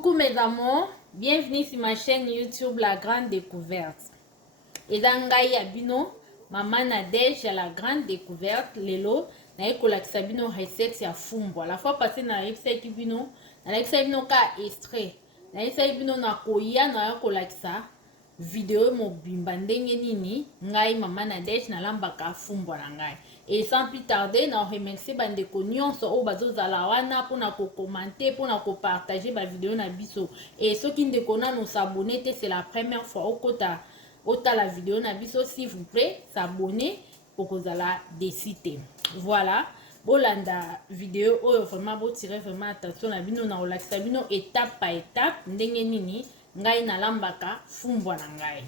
Coucou mes amours, bienvenue sur ma chaîne YouTube La Grande Découverte. Et dans Ngai Abino, Maman Nadège à La Grande Découverte, Lelo, Naïkola Sabino recette ya fumbo. La fois passée, Naïksa Kibino, Naïksa Bino ka extrait. Naïksa Bino na koya Naïkola Ksa vidéo mobimba ndenge nini ngai Maman Nadège na lambaka fumbo na ngai. Et sans plus tarder, na remercier bandeko nyonso o bazozala wana pona ko commenter, pona ko partager ba vidéo na biso. Et ceux qui ndeko na nous s'abonner, c'est la première fois au kota la vidéo na biso, s'il vous plaît, s'abonner pour que vous allez décider. Voilà. Bolanda vidéo oyo vraiment bo tirer vraiment attention na bino na olakisa bino étape par étape ndenge nini ngai na lambaka fumbo na ngai.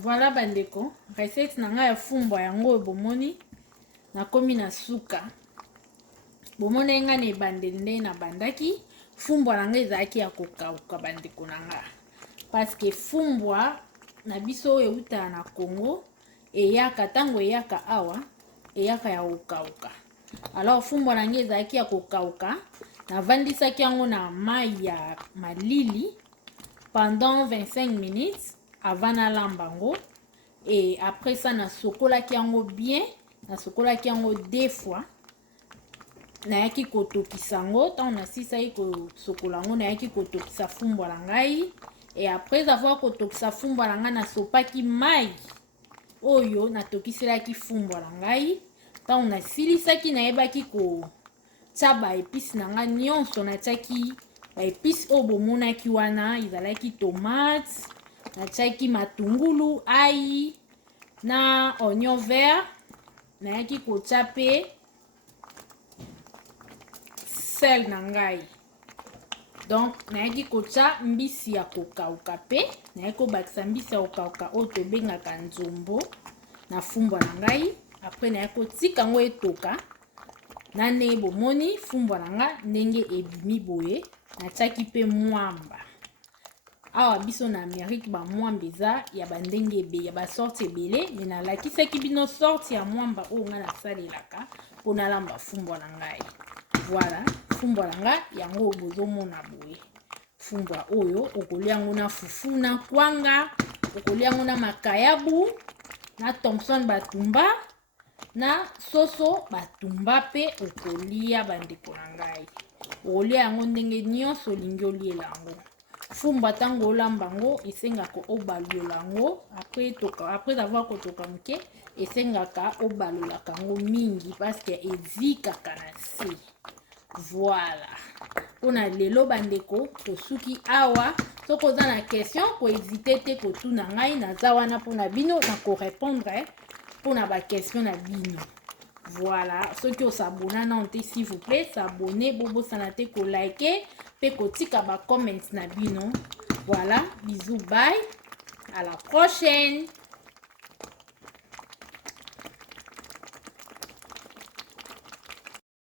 Voilà bandeko, recette nanga ya fumbo yango bomoni na komi na suka. Bomoni nga ne bandende na bandaki, fumbo nanga ezaki ya kokauka bandeko nanga. Parce que fumbo na biso euta na Congo, eyaka tango eyaka awa, eyaka ya kokauka. Alors fumbwa na ngai ezalaki ya kokauka, navandisaki yango na mai ya malili pendant 25 minutes avant nalamba yango. Et après ça nasokolaki yango bien, nasokolaki yango 2 fois. Nayaki kotokisa yango, tant nasisaki kosokola yango nayaki kotokisa fumbwa na ngai. Et après avoir kotokisa fumbwa na ngai nasopaki mai oyo natokiselaki fumbwa na ngai. Tant nasilisaki nayebaki kotia ba épices na ngai nyonso, natiaki ba épices oyo bomonaki wana, ezalaki tomate, natiaki matungulu, ail na oignon vert, nayaki kotia pe sel na ngai. Donc nayaki kotia mbisi ya kokauka pe, nayaki kobakisa mbisi ya kokauka oyo tobengaka nzombo na fumbwa na ngai. Après nayaki kotika yango etoka, na ndenge bomoni fumbwa na nga ndenge ebimi boye. Natiaki pe mwamba. Awa biso na Amérique ba mwamba eza ya bandenge ebele, ya ba sorti ebele, mais nalakisaki bino sorti ya mwamba oyo nga nasalelaka mpo nalamba fumbwa na ngai. Voilà, fumbwa na nga yango bozomona boye. Fumbwa oyo okolia yango na fufu na kwanga, okolia yango na makayabu, na Thomson batumba, na soso batumba pe okolia bandeko na ngai. Okolia yango ndenge nyonso olingi oliela yango. Fumbwa tango olamba yango esengaka obalula yango après avoir kotoka moke, esengaka obalolaka yango mingi parce que ezikaka na se. Voilà. Pona lelo bandeko tosuki awa. Soko oza na question ko hésiter te kotuna ngai naza wana pona bino na ko répondre pona ba question na bino. Voilà, ceux qui ont s'abonné nanté s'il vous plaît, s'abonner, bobo sanate ko liker, pe ko tika ba comment na bino. Voilà, bisous, bye. À la prochaine.